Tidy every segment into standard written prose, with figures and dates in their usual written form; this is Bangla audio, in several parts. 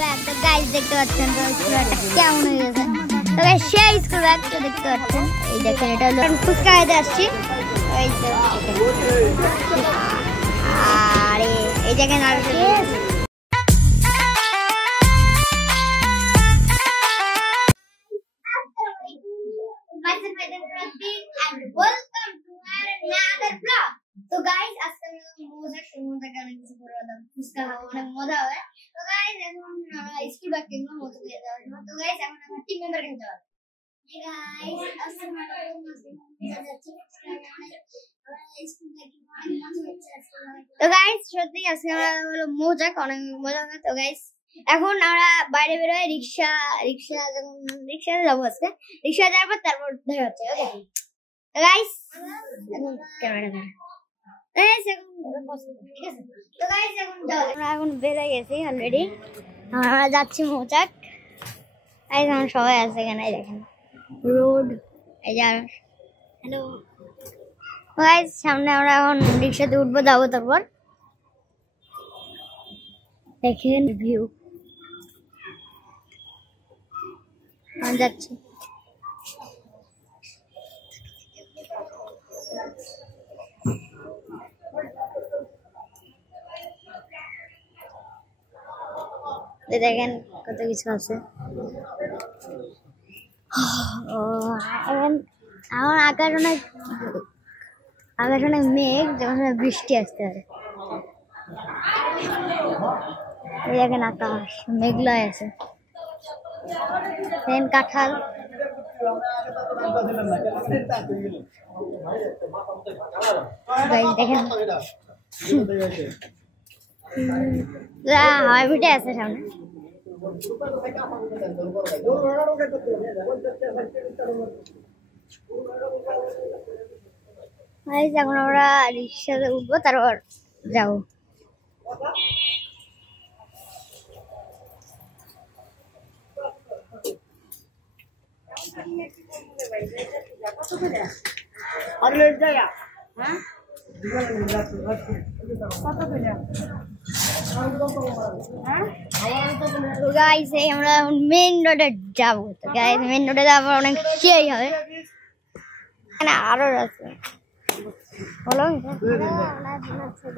ব্যাগ তো গাইস দেখতে পাচ্ছেন তো স্কুল ব্যাগটা কেমন হয়ে গেছে। তো গাইস সেই স্কুল ব্যাগ তো দেখতে পাচ্ছেন, এই দেখেন এটা হলো ফুচকা খেতে আসছি। এই তো আরে এই দেখেন আর তো গাইস আজকে আমি মজা অনেক কিছু করে ফুচকা খাবো, অনেক মজা হবে। তো গাইস এখন স্কুল ব্যাগ কিনবো মজা দিয়ে যাওয়ার জন্য। তো গাইস এখন আমার টিম মেম্বার কিনতে হবে। তো গাইস সত্যি আজকে আমরা হলো মজাক অনেক মজা হবে। তো গাইস এখন আমরা বাইরে বেরোয় রিক্সা যাবো আজকে। রিক্সা যাওয়ার পর তারপর দেখা হচ্ছে। ওকে গাইস এখন ক্যামেরা এখন বেড়ে গেছি অলরেডি, আমরা যাচ্ছি মৌচাক। এখন সবাই আছে এখানে দেখেন রোড এই যে। হ্যালো গাইস সামনে আমরা এখন রিক্সাতে উঠবো যাবো, তারপর দেখেন ভিউ যাচ্ছি। দেখেন কত কিছু আছে। এখন আকাশ অনেক মেঘ, যেমন বৃষ্টি আসতে পারে। দেখেন আকাশ মেঘলায় আছে। দেখেন কাঁঠাল, দেখেন হাওয়াই পিঠে আছে সামনে। এখন আমরা রিক্সাতে উঠবো, তারপর যাবো। গাইস আমরা মেইন রোডে যাবো। তো গাইস মেইন রোডে যাবো, অনেক সেই হবে আরো আছে বলো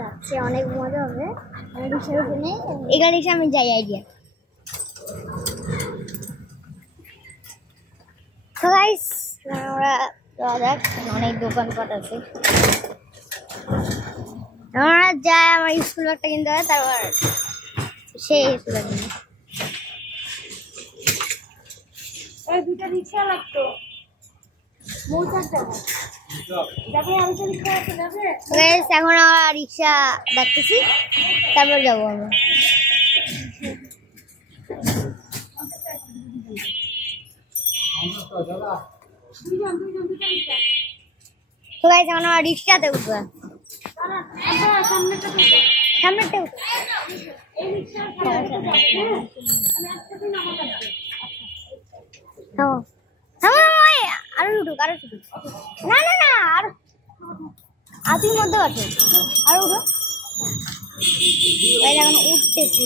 যাচ্ছে, অনেক মজা হবে। এখানে এসে আমি যাই আইডিয়া। তো গাইস আমরা অনেক দোকানপাট আছে, আমরা যাই আমার স্কুল ব্যাগটা কিনতে হবে, তারপর সেই স্কুল ব্যাগ কিনবো। দুটা রিক্সা লাগতো, এখন আমরা রিক্সা ডাকতেছি, তারপর যাবো আমরা। তো গাইস এখন আমরা রিক্সাতে উঠবো। সামনেটা আরো উঠুক, আরো উঠুক। না না না আর আতির মধ্যে আছে, আরো উঠো। এখন উঠতেছি,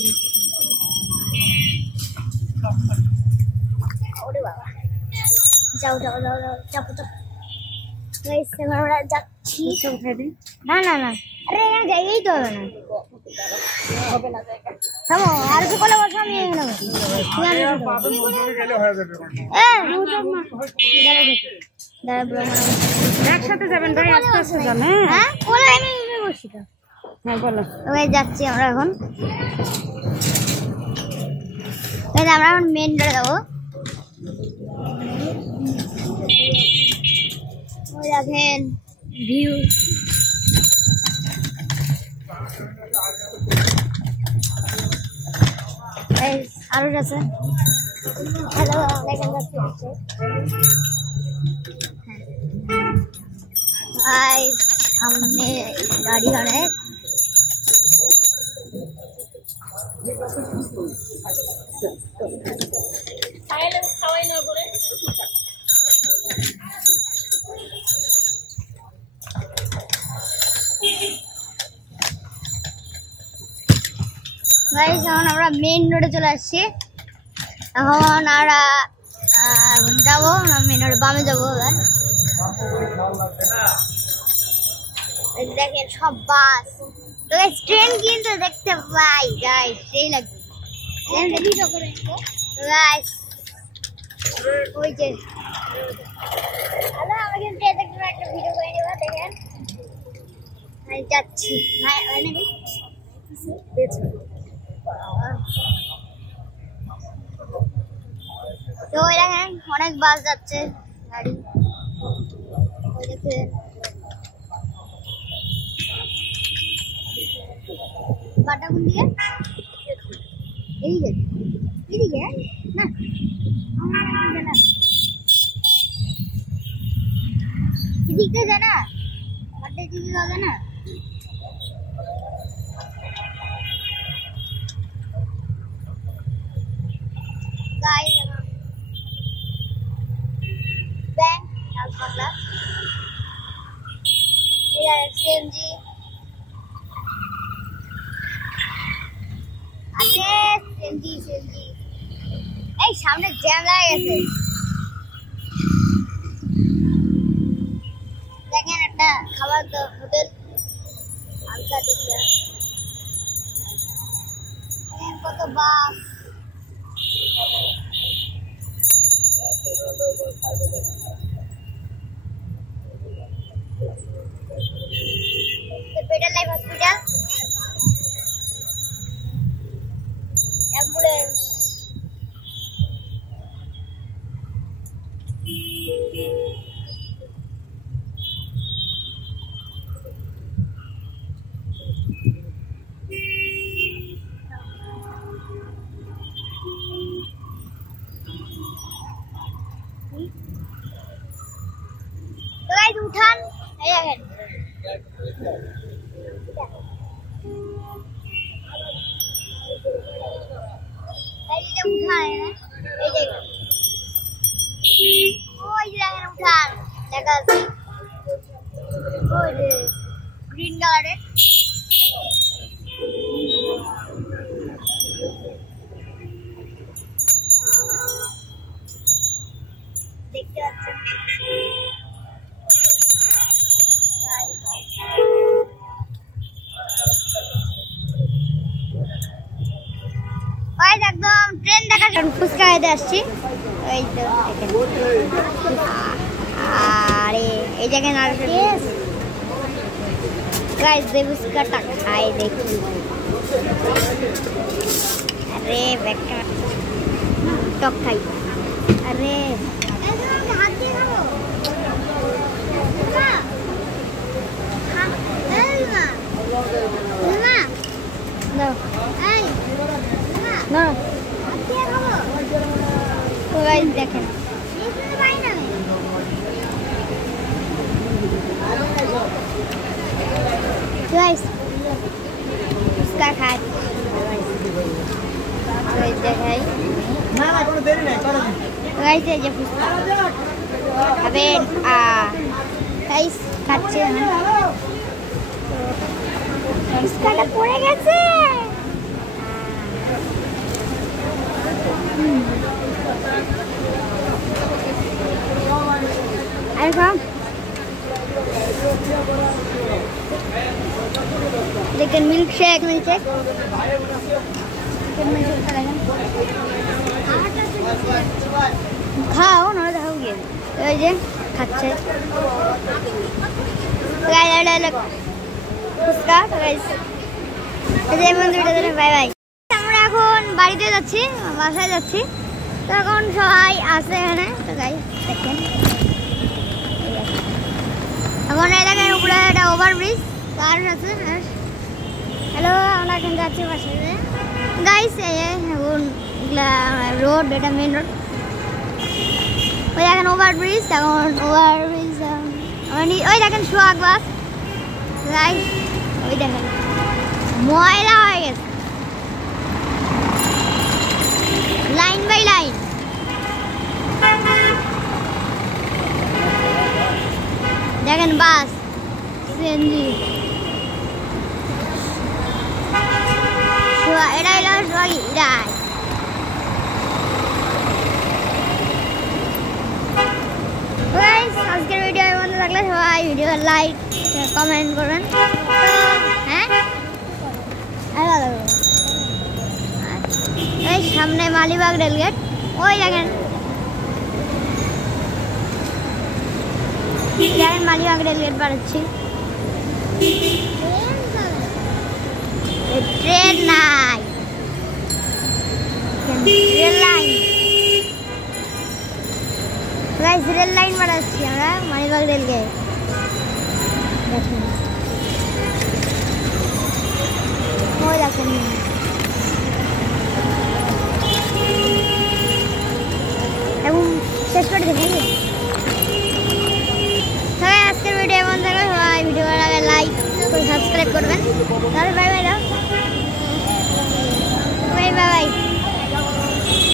ওরে বাবা যাও যাও যাও যাও চাপো চাপো। আমরা যাচ্ছি। না না না আরে এখানে জায়গাই তো হবে না, থামো আর কি করে বসো, আমি এখানে একসাথে যাবেন ভাই, আস্তে আস্তে যান। হ্যাঁ বলে আমি বসছি তো। হ্যাঁ বলো। ওই যাচ্ছি আমরা এখন, আমরা এখন মেন রোডে যাবো। ওই দেখেন ভিউ, আরো আছে। হ্যালো সামনে গাড়ি অনেক। গাইস এখন আমরা মেইন রোডে চলে আসছি। এখন আমরা যাবো মেইন রোডে, বামে যাবো এবার। দেখেন সব বাস, তো গাইস ট্রেন কিন্তু দেখতে পাই গাইস, সেই লাগবে গাইস। ওই যে হ্যালো, আমরা কিন্তু একটা ভিডিও করে নেবো, দেখেন আমি যাচ্ছি ভাই নাকি তো ওই দেখেন অনেক বাস যাচ্ছে, গাড়ি ওই দেখেন বাটা কোন দিকে, এদিকে এদিকে না এদিকে যায় না, বাটা এদিকে যাবে না। बैंक बंगला सीएनजी सीएनजी এই সামনে জ্যাম লাগে গেছে, দেখেন একটা খাবার হোটেল হালকা দিকে কত বাস। बेटर लाइफ हॉस्पिटल एम्बुलेंस तो गाइस उठान এই দেখেন এই যে উঠান এই যে ওই যে দেখেন উঠান দেখা যাচ্ছে, ওই যে গ্রিন কালারের দেখতে পাচ্ছেন। একদম ট্রেন দেখার জন্য ফুচকা খেতে আসছি, এই তো আরে এই জায়গায় আর গাইস যে ফুচকাটা খাই দেখি, আরে ব্যাগটা টক খাই, আরে হাত দিয়ে খাবো না তো গাইস দেখেন গাইস ফুচকা খাই, দেখাই গাইস এই যে ফুচকা খাবেন, গাইস খাচ্ছে, ফুচকাটা পড়ে গেছে। लेकिन मिल्क शेक खाओ ना खाओगे खाচ্ছে বাই বাই। আমরা এখন বাড়িতে যাচ্ছি, বাসায় যাচ্ছি, তো এখন সবাই আছে এখানে, তো গাইস দেখেন এখন এই দেখেন উপরে একটা ওভারব্রিজ কার আছে। হ্যালো, আমরা এখন যাচ্ছি বাসায় গাইস, এখন রোড, এটা মেন রোড, ওই দেখেন ওভারব্রিজ, এখন ওভারব্রিজ ওই দেখেন সোহাগ বাস গাইস, ওই দেখেন ময়লা হয়ে গেছে লাইন বাই লাইন। দেখেন বাস সিএনজি, এটা মালিবাগি রায়। আজকের ভিডিও এমন লাগলে সবাই ভিডিও লাইক কমেন্ট করবেন। হ্যাঁ এই সামনে মালিবাগ রেলগেট, ওই দেখেন মালিবাগ রেলগেট বাড়াচ্ছি। ট্রেন নাই, রেল লাইন, রেল লাইন বাড়াচ্ছি আমরা মালিবাগ রেলগেট। দেখেন ওই দেখেন এবং শেষ করে দেখেন। সবাই আজকের ভিডিও এমন থাকলে সবাই ভিডিও লাইক করে সাবস্ক্রাইব করবেন। তাহলে বাই বাই।